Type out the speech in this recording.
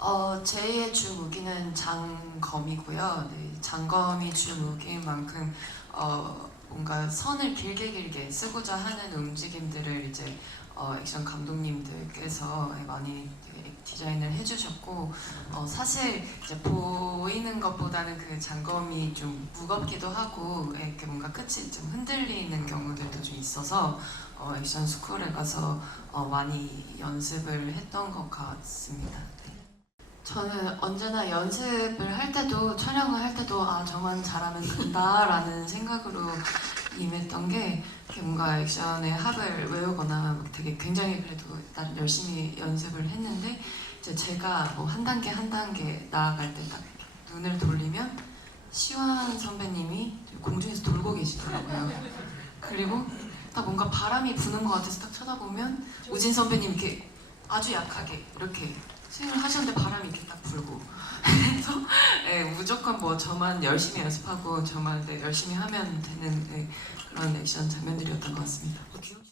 어, 제2의 주 무기는 장검이고요. 네, 장검이 주 무기인 만큼 어, 뭔가 선을 길게 길게 쓰고자 하는 움직임들을 이제 어, 액션 감독님들께서 많이 디자인을 해주셨고 어, 사실 이제 보이는 것보다는 그 장검이 좀 무겁기도 하고 이렇게 뭔가 끝이 좀 흔들리는 경우들도 좀 있어서 어, 액션 스쿨에 가서 어, 많이 연습을 했던 것 같습니다. 네. 저는 언제나 연습을 할 때도 촬영을 할 때도 아 저만 잘하면 된다라는 생각으로 임했던 게 뭔가 액션의 합을 외우거나 막 되게 굉장히 그래도 난 열심히 연습을 했는데 이제 제가 뭐 한 단계 한 단계 나아갈 때 딱 눈을 돌리면 시완 선배님이 공중에서 돌고 계시더라고요. 그리고 딱 뭔가 바람이 부는 것 같아서 딱 쳐다보면 우진 선배님 이렇게 아주 약하게 이렇게 스윙을 하셨는데 바람이 이렇게 딱 불고 그래서 예, 무조건 뭐 저만 열심히 연습하고 저만 네, 열심히 하면 되는 네, 그런 액션 장면들이었던 것 같습니다. 어, 귀엽지